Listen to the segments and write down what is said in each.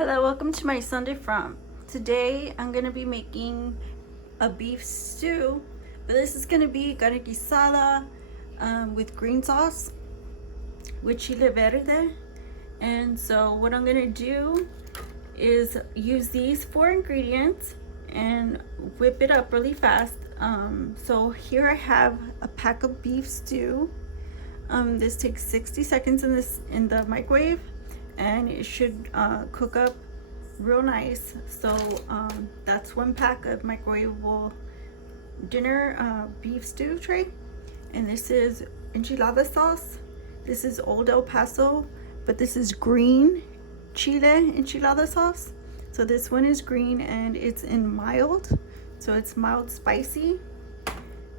Hello, welcome to my Sunday From. Today I'm going to be making a beef stew, but this is going to be carne guisada with green sauce with Chile Verde. And so what I'm going to do is use these 4 ingredients and whip it up really fast. So here I have a pack of beef stew. This takes 60 seconds in the microwave, and it should cook up real nice. So that's 1 pack of microwavable dinner beef stew tray. And this is enchilada sauce. This is Old El Paso, but this is green Chile enchilada sauce. So this one is green and it's in mild, so it's mild spicy.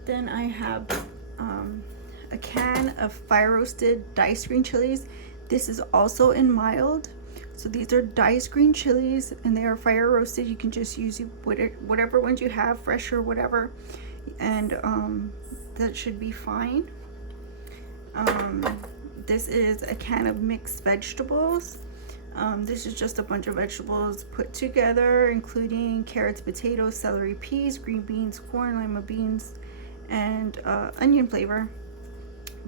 Then I have a can of fire roasted diced green chilies. This is also in mild. So these are diced green chilies and they are fire roasted. You can just use whatever ones you have, fresh or whatever, and that should be fine. This is a can of mixed vegetables. This is just a bunch of vegetables put together, including carrots, potatoes, celery, peas, green beans, corn, lima beans, and onion flavor.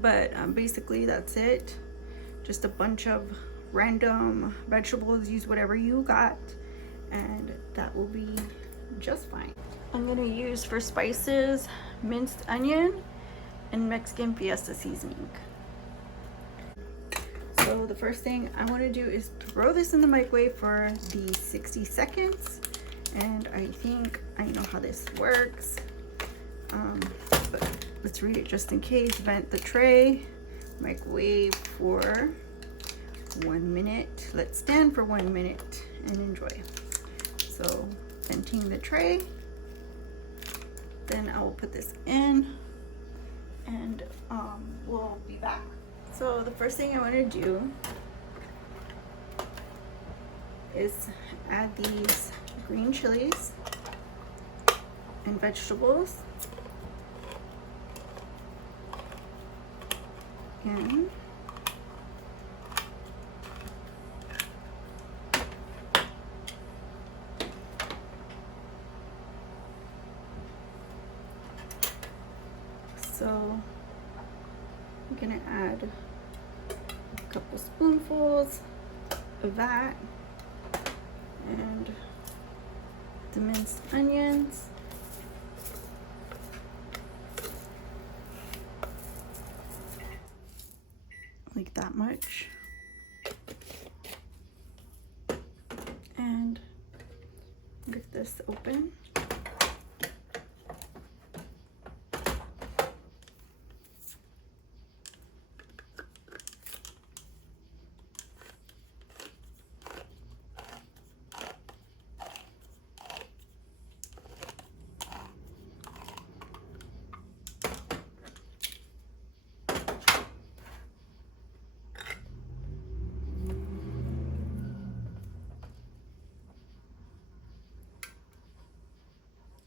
But basically that's it. Just a bunch of random vegetables. Use whatever you got and that will be just fine. I'm gonna use for spices minced onion and Mexican Fiesta seasoning. So the first thing I want to do is throw this in the microwave for the 60 seconds, and I think I know how this works, but let's read it just in case. Vent the tray, microwave for 1 minute. Let's stand for 1 minute and enjoy. So venting the tray, then I will put this in and we'll be back. So the first thing I want to do is add these green chilies and vegetables, and so I'm gonna add a couple spoonfuls of that and the minced onions, like that much, and get this open.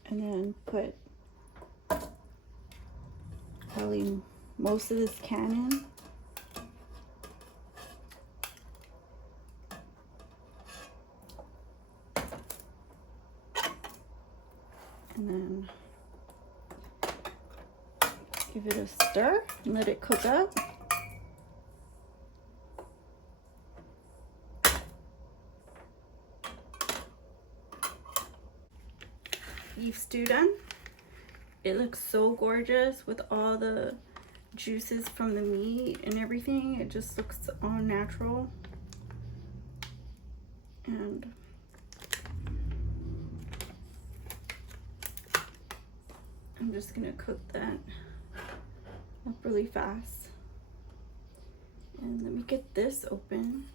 And then put probably most of this can in. And then give it a stir and let it cook up. Beef stew done. It looks so gorgeous with all the juices from the meat and everything. It just looks all natural. And I'm just gonna cook that up really fast. And let me get this open.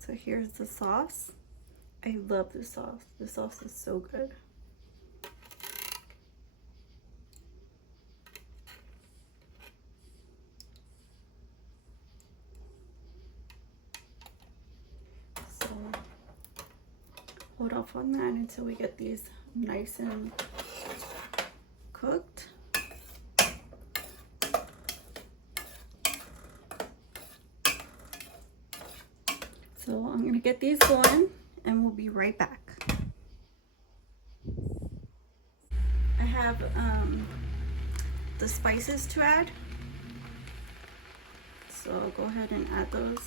So here's the sauce. I love this sauce. The sauce is so good. hold off on that until we get these nice and cooked. So I'm gonna get these going and we'll be right back. I have the spices to add. So I'll go ahead and add those.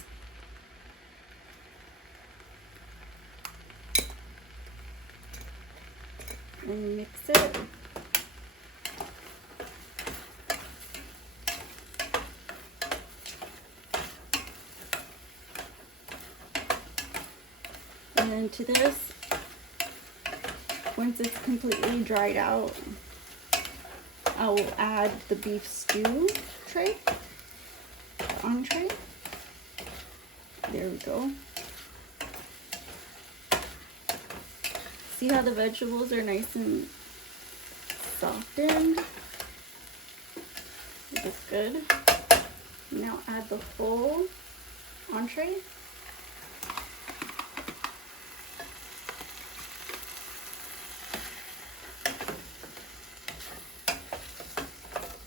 And mix it. And then to this, once it's completely dried out, I will add the beef stew tray, the entree. There we go. See how the vegetables are nice and softened? It looks good. Now add the full entree.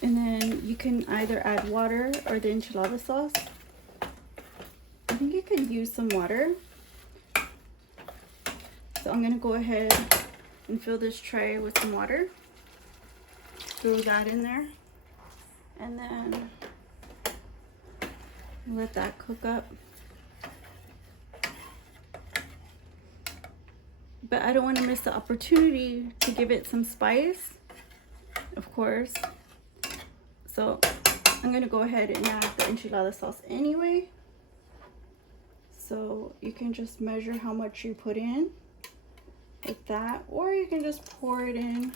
And then you can either add water or the enchilada sauce. I think you could use some water. So I'm gonna go ahead and fill this tray with some water. Throw that in there. And then let that cook up. But I don't want to miss the opportunity to give it some spice, of course. So I'm gonna go ahead and add the enchilada sauce anyway. So you can just measure how much you put in with that, or you can just pour it in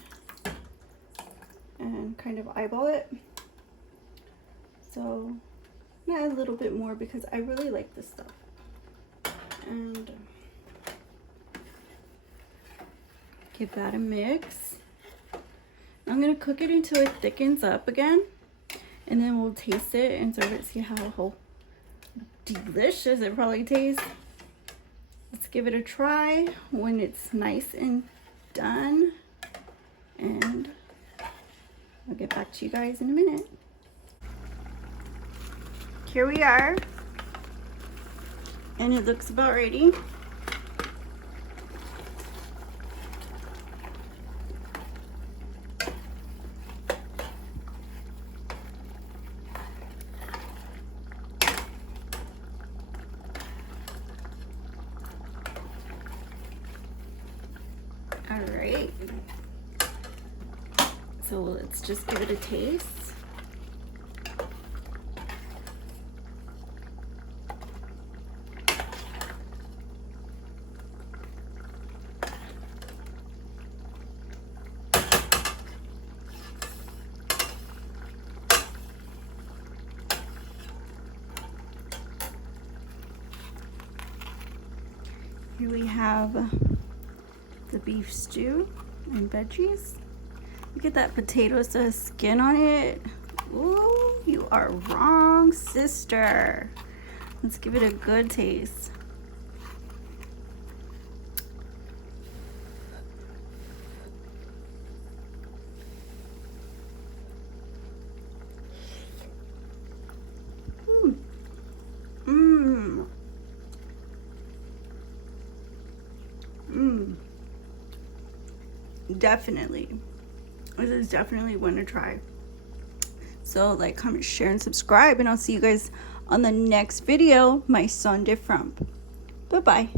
and kind of eyeball it. So I'm gonna add a little bit more because I really like this stuff. And give that a mix. I'm gonna cook it until it thickens up again. And then we'll taste it and serve it, see how delicious it probably tastes. Let's give it a try when it's nice and done. And I'll get back to you guys in a minute. Here we are. And it looks about ready. All right, so let's just give it a taste. Here we have the beef stew and veggies. Look at that potato, still has skin on it. Ooh, you are wrong, sister. Let's give it a good taste. Definitely, this is definitely one to try. So like, comment, share, and subscribe, and I'll see you guys on the next video. My son different. Bye bye.